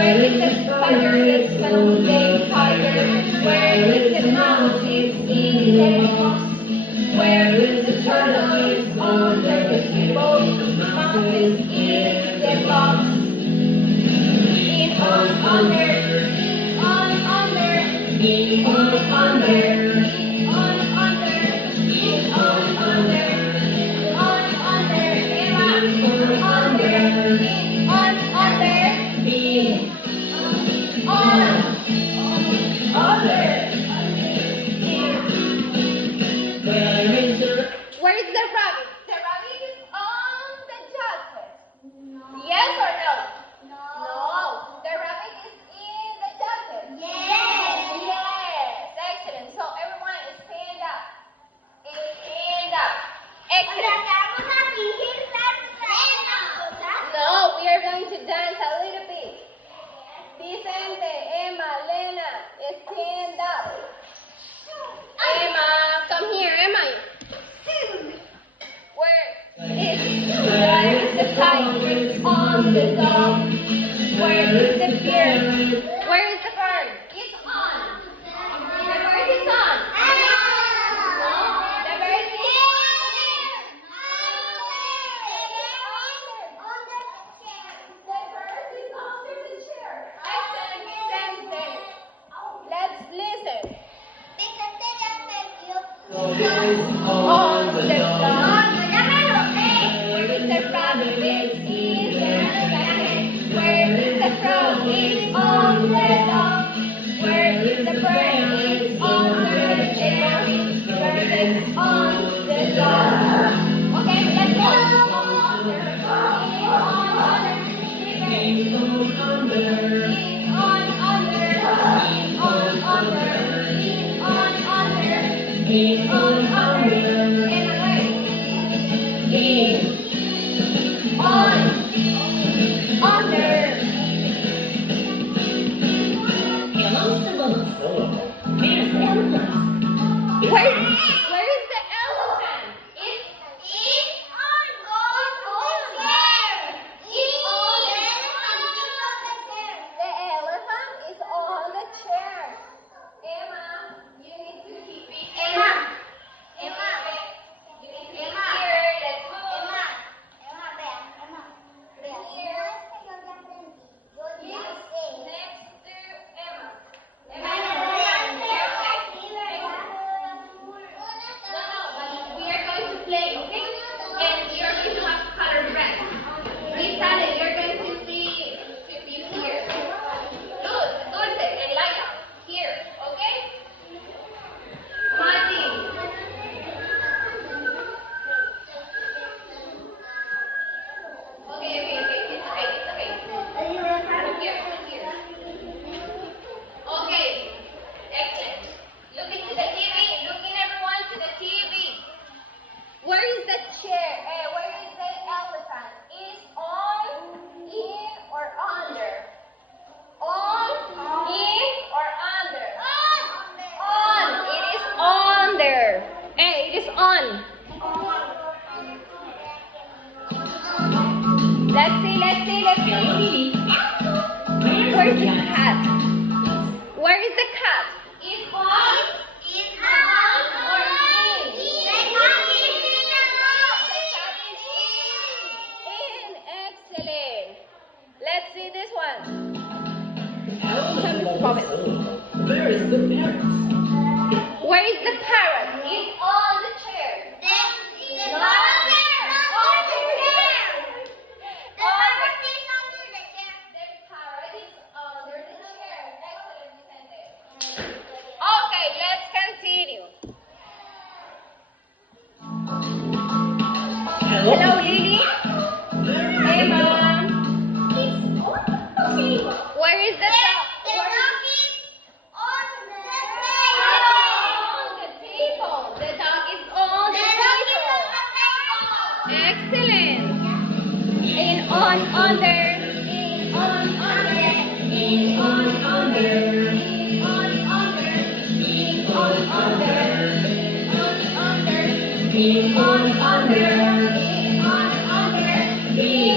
Where is the spider that's found tiger? Where is the mouse is in the box? Where is the turtle is under the table? Mouse is in the box. In on under, on under, in on under, in on under, in on under, on under, Emma, under, in on under, in on under. Where is the rabbit? The rabbit is on the jacket. No. Yes or no? No. The rabbit is in the jacket. Yes. Yes. Excellent. So everyone stand up. Stand up. Excellent. No, we are going to dance a little bit. Vicente, Emma, Lena, stand up. Emma, come here, Emma. Where is the tiger on the dog? Where is the bird? Where is the bird? It's on. The bird is on. No, the bird is under the chair. Excellent, Vicente. Let's listen. On the dog. Where is the rabbit? It's in the jacket. Where is the frog? It's on the dog. Where is the bird? It's under the chair. Bird is on the dog. Okay, let's go. On under. Where is the elephant? It's on there. It's on the chair. The elephant is on the chair. Emma, you need to keep it. Emma, you need to keep here. Let's move. Here. Yes, next to Emma. We are going to play, okay? And you're going to have color red. Lisa, you're going to see here. Dulce and Laila, here, okay? Martin. Okay. It's okay. Here. Okay. Excellent. Looking to the TV. Looking everyone to the TV. Where is the chair? Where is the elephant? Is on, in, or under? On, in, or under? On. It is on there. It is on. Let's see. Where's the cat? Where is the cat? Is on, or in? In. Excellent. Let's see this one. Where is the parrot? Where is the parrot? It's on the chair. The parrot is under the chair. Excellent, Vicente. Okay, let's continue. Hello, Lily. Hey, Mom. Where is the dog? On the table. The dog is on the table. Excellent. In, on, under. In, on, under. In, on, under. In, on, under. In, on, under. In, on, under. In, on, under. In, on, under. In,